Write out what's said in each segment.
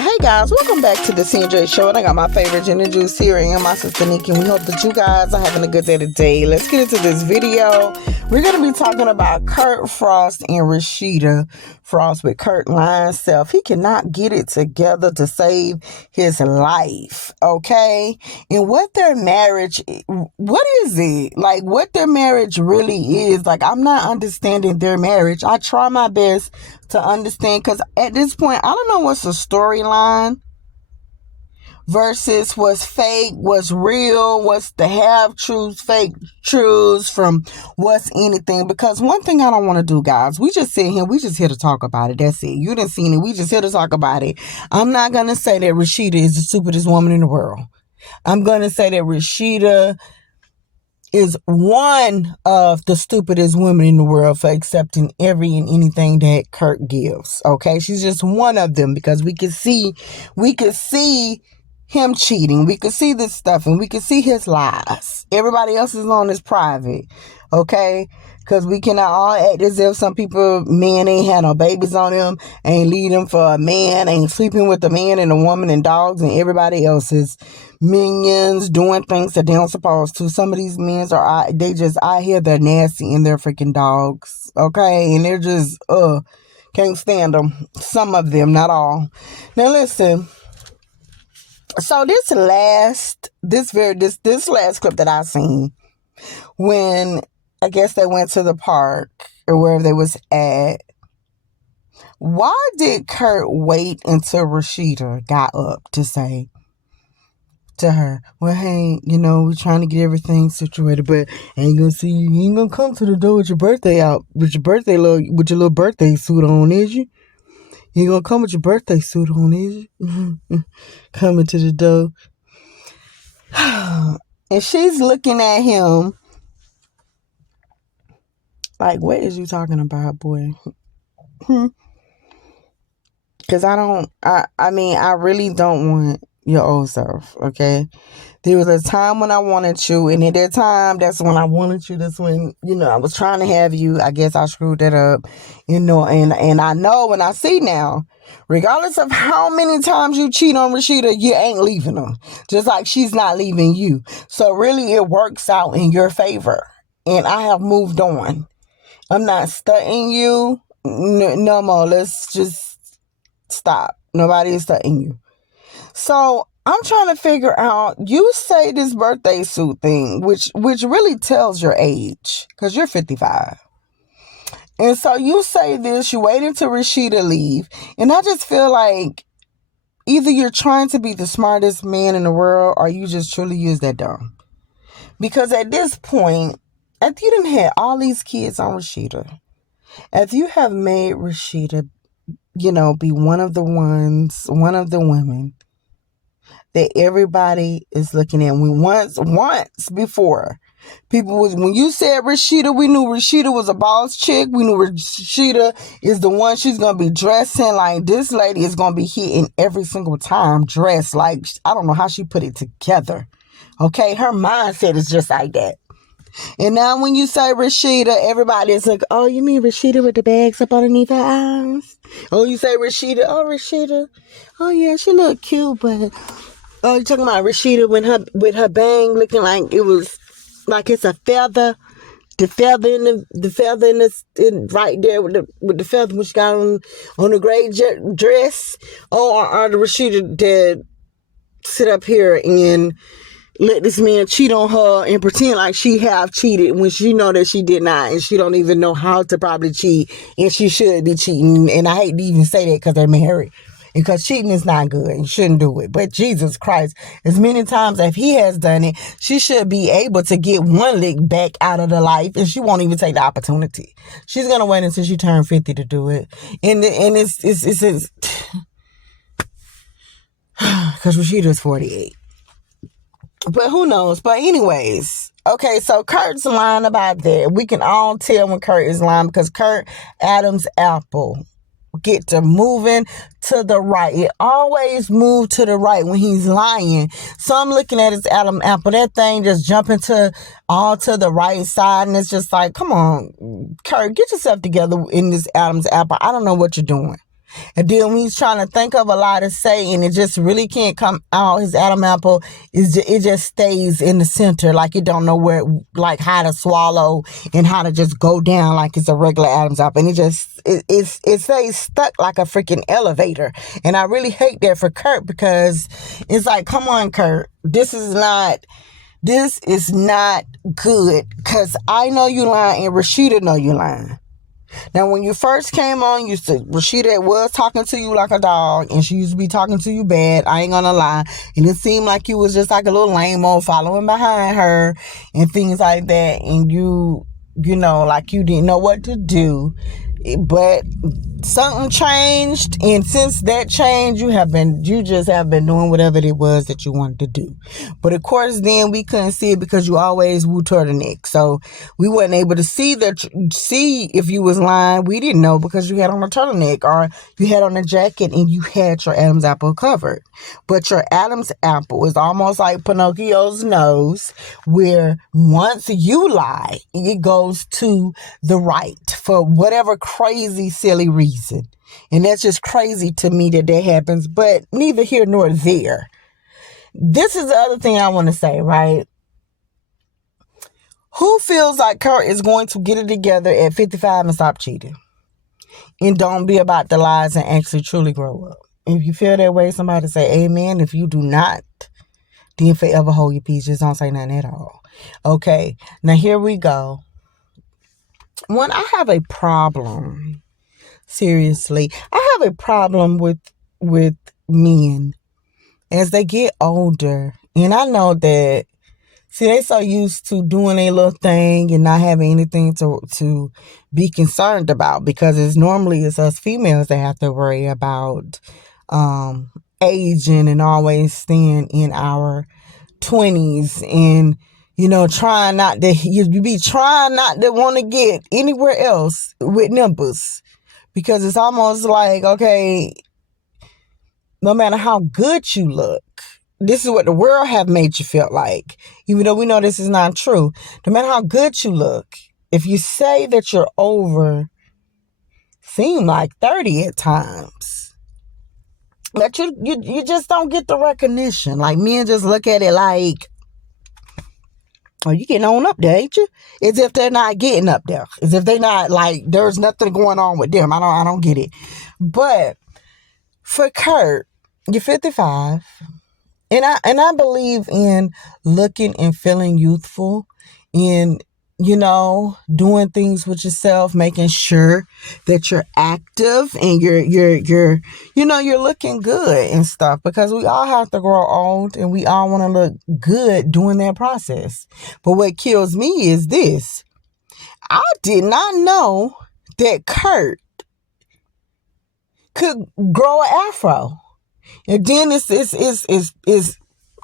Hey guys, welcome back to the CNJ Show, and I got my favorite Gin and Juice here and my sister Nikki, and we hope that you guys are having a good day today. Let's get into this video. We're going to be talking about Kirk Frost and Rasheeda Frost with Kirk lying self. He cannot get it together to save his life, okay? And what their marriage, what is it? Like, what their marriage really is. Like, I'm not understanding their marriage. I try my best to understand, because at this point, I don't know what's the storyline versus what's fake, what's real, what's the half-truths, fake truths from what's anything. Because one thing I don't want to do, guys, we just sit here, we just here to talk about it. That's it. You didn't see it. We just here to talk about it. I'm not going to say that Rasheeda is the stupidest woman in the world. I'm going to say that Rasheeda is one of the stupidest women in the world for accepting every and anything that Kirk gives. Okay, she's just one of them, because we could see him cheating, we could see this stuff, and we could see his lies. Everybody else is on his private. Okay, because we cannot all act as if some people, men ain't had no babies on them, ain't lead them for a man, ain't sleeping with a man and a woman and dogs and everybody else's minions doing things that they don't supposed to. Some of these men are they just out here, they're nasty and they're freaking dogs. Okay, and they're just can't stand them. Some of them, not all. Now listen. So this last clip that I seen, when I guess they went to the park or wherever they was at, why did Kurt wait until Rasheeda got up to say to her, well, hey, we're trying to get everything situated, but I ain't gonna see you. You ain't gonna come to the door with your birthday out, with your little birthday suit on, is you? You ain't gonna come with your birthday suit on, is you? Coming to the door. And she's looking at him like, what is you talking about, boy? Because I really don't want your old self, okay? There was a time when I wanted you, and at that time, that's when I wanted you. That's when, I was trying to have you. I guess I screwed that up, and I know, and I see now, regardless of how many times you cheat on Rasheeda, you ain't leaving her. Just like she's not leaving you. So really, it works out in your favor, and I have moved on. I'm not stunting you no more. Let's just stop. Nobody is stunting you. So I'm trying to figure out, you say this birthday suit thing, which really tells your age, because you're 55. And so you say this, you wait until Rasheeda leave. And I just feel like either you're trying to be the smartest man in the world, or you just truly is that dumb. Because at this point, after you done had all these kids on Rasheeda, if you have made Rasheeda, be one of the women that everybody is looking at. Once before, when you said Rasheeda, we knew Rasheeda was a boss chick. We knew Rasheeda is the one, she's going to be dressing like this lady is going to be hitting every single time, dressed like, I don't know how she put it together. Okay, her mindset is just like that. And now when you say Rasheeda, everybody is like, oh, you mean Rasheeda with the bags up underneath her eyes? Oh, you say Rasheeda, oh yeah, she look cute, but oh, you talking about Rasheeda with her bang looking like it was like it's a feather, the feather right there with the feather which got on the gray dress, or the Rasheeda that sit up here and let this man cheat on her and pretend like she have cheated when she know that she did not, and she don't even know how to probably cheat, and she should be cheating. And I hate to even say that because they're married, because cheating is not good. You shouldn't do it. But Jesus Christ, as many times as he has done it, she should be able to get one lick back out of the life, and she won't even take the opportunity. She's gonna wait until she turns 50 to do it, and it's because Rasheeda's 48. But who knows? But anyways, okay, so Kurt's lying about that. We can all tell when Kurt is lying, because Kurt Adam's apple get to moving to the right. It always move to the right when he's lying. So I'm looking at his Adam apple. That thing just jumping to the right side. And it's just like, come on, Kurt, get yourself together in this Adam's apple. I don't know what you're doing. And then when he's trying to think of a lie to say and it just really can't come out, his Adam apple it just stays in the center, like it don't know where, like how to swallow and how to just go down like it's a regular Adam's apple. And it stays stuck like a freaking elevator. And I really hate that for Kirk, because it's like, come on, Kirk, this is not good, because I know you lying and Rasheeda know you lying. Now, when you first came on, Rasheeda was talking to you like a dog, and she used to be talking to you bad. I ain't gonna lie. And it seemed like you was just like a little lame-o following behind her and things like that. And you know, like you didn't know what to do. But something changed, and since that change, you just have been doing whatever it was that you wanted to do. But of course, then we couldn't see it because you always woo turtleneck, so we wasn't able to see if you was lying. We didn't know because you had on a turtleneck or you had on a jacket and you had your Adam's apple covered. But your Adam's apple is almost like Pinocchio's nose, where once you lie, it goes to the right for whatever crazy, silly reason. And that's just crazy to me that happens, but neither here nor there. This is the other thing I want to say, right? Who feels like Kirk is going to get it together at 55 and stop cheating? And don't be about the lies and actually truly grow up. If you feel that way, somebody say amen. If you do not, then forever hold your peace. Just don't say nothing at all. Okay, now here we go. When I have a problem, seriously, I have a problem with men as they get older. And I know that, see, they so used to doing a little thing and not having anything to be concerned about, because it's us females that have to worry about aging and always staying in our 20s, and trying not to want to get anywhere else with numbers, because it's almost like, okay, no matter how good you look, this is what the world have made you feel like, even though we know this is not true. No matter how good you look, if you say that you're over, seem like 30 at times, but you just don't get the recognition. Like, men just look at it like, oh, you getting on up there, ain't you? As if they're not getting up there. As if they're not, like, there's nothing going on with them. I don't get it. But for Kirk, you're 55. And I believe in looking and feeling youthful, in, doing things with yourself, making sure that you're active and you're looking good and stuff, because we all have to grow old and we all want to look good during that process. But what kills me is this. I did not know that Kurt could grow an afro. And then it's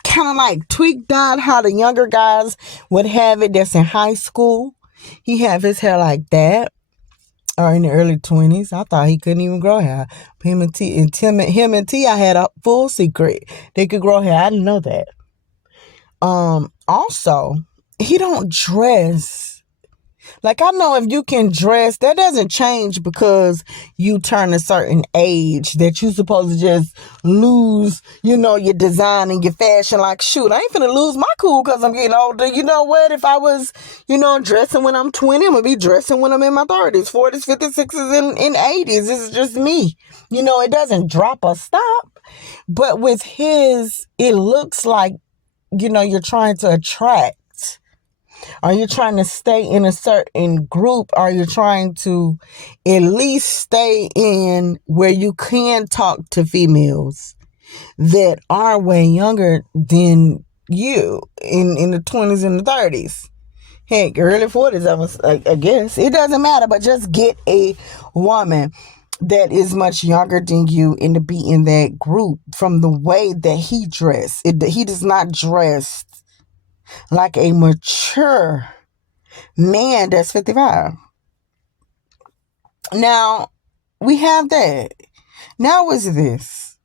kind of like tweaked out how the younger guys would have it that's in high school. He have his hair like that, or in the early 20s. I thought he couldn't even grow hair. Him and T.I. had a full secret. They could grow hair. I didn't know that. Also, he don't dress. Like, I know if you can dress, that doesn't change because you turn a certain age that you supposed to just lose, your design and your fashion. Like, shoot, I ain't finna lose my cool because I'm getting older. You know what? If I was, dressing when I'm 20, I'm going to be dressing when I'm in my 30s, 40s, 50s, 60s, and 80s. This is just me. It doesn't drop or stop. But with his, it looks like, you're trying to attract. Are you trying to stay in a certain group? Are you trying to at least stay in where you can talk to females that are way younger than you in the 20s and the 30s? Heck, early 40s, I guess. It doesn't matter, but just get a woman that is much younger than you and to be in that group. From the way that he dressed, he does not dress like a mature man that's 55. Now, we have that. Now is this,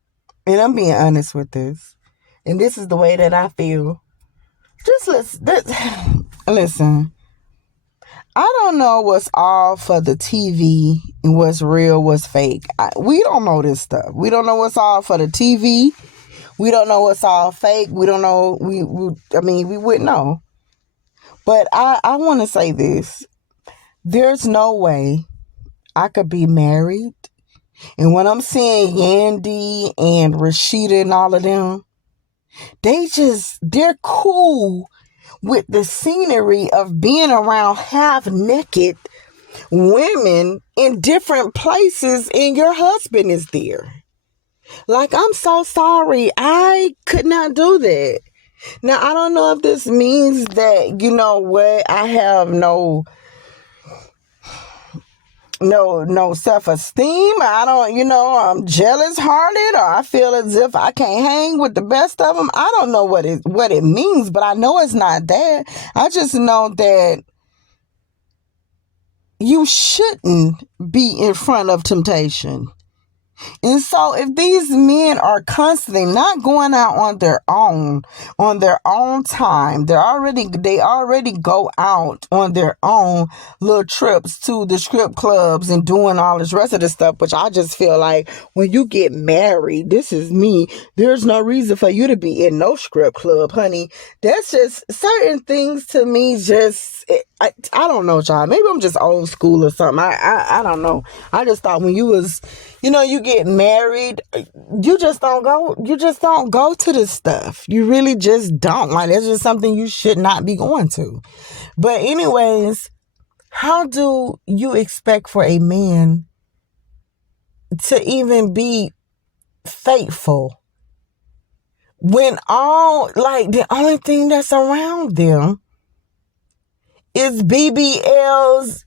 and I'm being honest with this, and this is the way that I feel. Just listen. I don't know what's all for the TV and what's real, what's fake. We don't know this stuff. We don't know what's all for the TV. We don't know what's all fake. We don't know. We wouldn't know. But I want to say this. There's no way I could be married. And when I'm seeing Yandy and Rasheeda and all of them, they're cool with the scenery of being around half naked women in different places and your husband is there. Like, I'm so sorry. I could not do that. Now, I don't know if this means that, you know what, I have no self-esteem. I don't, I'm jealous hearted, or I feel as if I can't hang with the best of them. I don't know what it means, but I know it's not that. I just know that you shouldn't be in front of temptation. And so if these men are constantly not going out on their own time, they already go out on their own little trips to the strip clubs and doing all this rest of the stuff, which I just feel like when you get married, this is me, there's no reason for you to be in no strip club, honey. That's just certain things to me. I don't know, child. Maybe I'm just old school or something. I don't know. I just thought when you was, you get married, you just don't go to this stuff. You really just don't. Like, that's just something you should not be going to. But anyways, how do you expect for a man to even be faithful when the only thing that's around them is BBLs,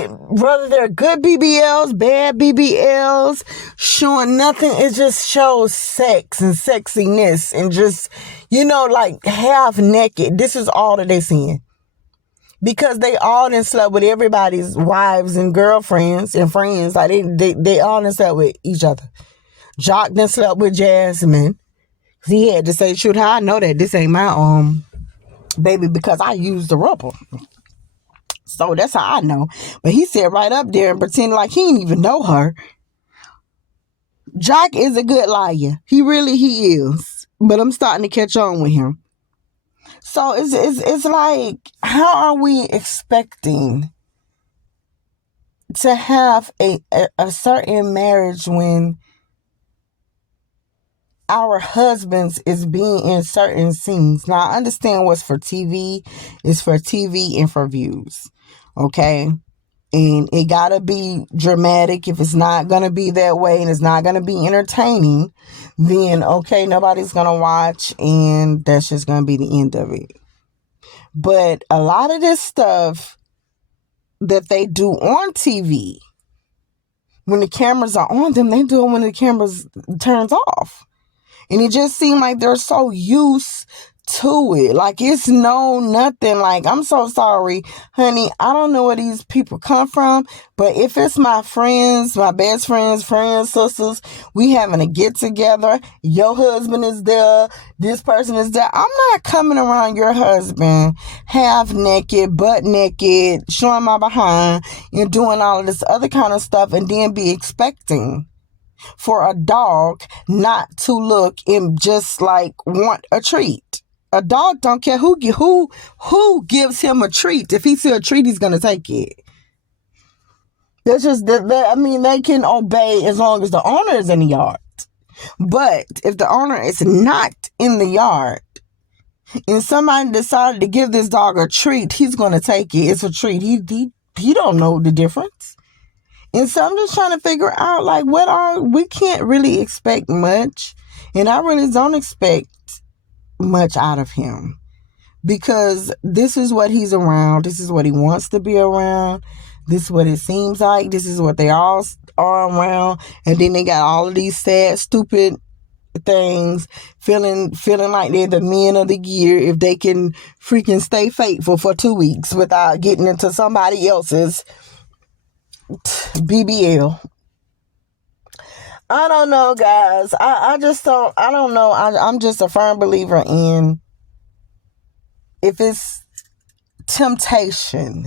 whether they're good BBLs, bad BBLs, showing nothing. It just shows sex and sexiness and just, like half naked. This is all that they're seeing. Because they all done slept with everybody's wives and girlfriends and friends. Like, they all done slept with each other. Jock done slept with Jasmine. He had to say, shoot, how I know that this ain't my baby, because I used the rubber. So that's how I know. But he sat right up there and pretended like he didn't even know her. Jock is a good liar. He is. But I'm starting to catch on with him. So it's like, how are we expecting to have a certain marriage when our husbands is being in certain scenes? Now, I understand what's for TV is for TV and for views. Okay? And it gotta be dramatic. If it's not gonna be that way and it's not gonna be entertaining, then okay, nobody's gonna watch and that's just gonna be the end of it. But a lot of this stuff that they do on TV, when the cameras are on them, they do it when the cameras turns off. And it just seems like they're so used to it. Like, it's nothing. Like, I'm so sorry, honey. I don't know where these people come from, but if it's my friends, my best friends, sisters, we having a get together, your husband is there, this person is there, I'm not coming around your husband half naked, butt naked, showing my behind and doing all of this other kind of stuff and then be expecting for a dog not to look and just like want a treat. A dog don't care who gives him a treat. If he see a treat, he's gonna take it. That's just they can obey as long as the owner is in the yard. But if the owner is not in the yard and somebody decided to give this dog a treat, he's gonna take it. It's a treat. He don't know the difference. And so I'm just trying to figure out, like, we can't really expect much. And I really don't expect much out of him. Because this is what he's around. This is what he wants to be around. This is what it seems like. This is what they all are around. And then they got all of these sad, stupid things, feeling like they're the men of the year if they can freaking stay faithful for 2 weeks without getting into somebody else's BBL. I don't know, guys. I don't know. I'm just a firm believer in, if it's temptation,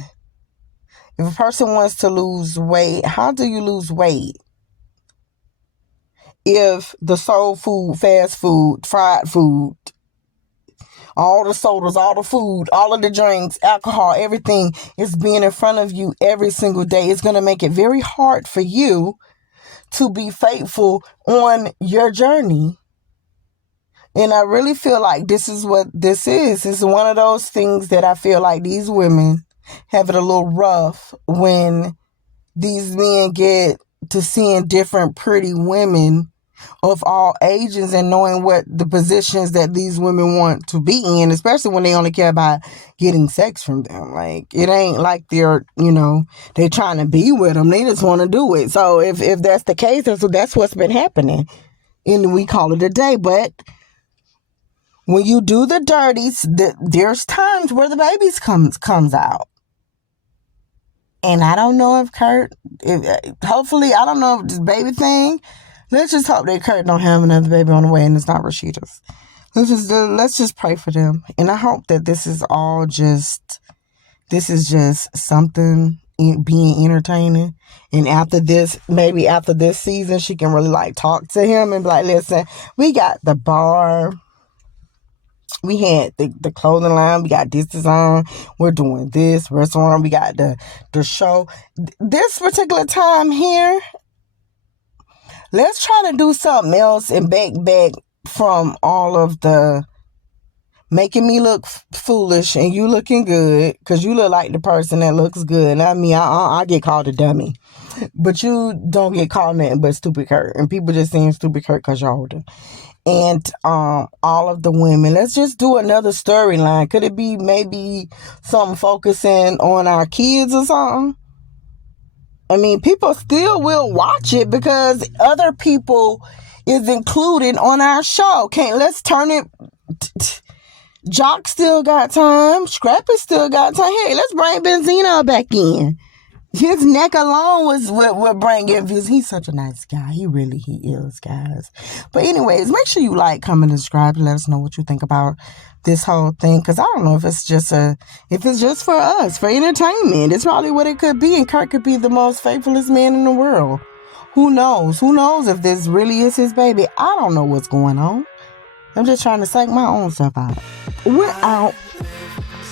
If a person wants to lose weight, how do you lose weight? If the soul food, fast food, fried food, all the sodas, all the food, all of the drinks, alcohol, everything is being in front of you every single day, it's going to make it very hard for you to be faithful on your journey. And I really feel like this is what this is. It's one of those things that I feel like these women have it a little rough when these men get to seeing different pretty women of all ages and knowing what the positions that these women want to be in, especially when they only care about getting sex from them. Like, it ain't like they're trying to be with them. They just want to do it. So if that's the case, that's what's been happening. And we call it a day. But when you do the dirties, there's times where the babies comes out. And I don't know if Kurt, hopefully, I don't know if this baby thing, let's just hope that Kurt don't have another baby on the way and it's not Rasheeda's. Let's just pray for them. And I hope that this is just something being entertaining. And maybe after this season, she can really like talk to him and be like, listen, we got the bar. We had the clothing line. We got this design. We're doing this restaurant. We got the show. This particular time here, let's try to do something else and back from all of the making me look foolish and you looking good, because you look like the person that looks good. I mean, I get called a dummy, but you don't get called nothing but stupid Kurt. And people just saying stupid Kurt because you're older. And all of the women, let's just do another storyline. Could it be maybe something focusing on our kids or something? I mean, people still will watch it because other people is included on our show. Let's turn it. Jock still got time. Scrappy still got time. Hey, let's bring Benzino back in. His neck alone was what bringing views. He's such a nice guy. He is, guys. But anyways, make sure you like, comment, and subscribe, and let us know what you think about this whole thing. Because I don't know if it's just for us, for entertainment. It's probably what it could be. And Kirk could be the most faithfulest man in the world. Who knows? Who knows if this really is his baby? I don't know what's going on. I'm just trying to psych my own self out. We're out.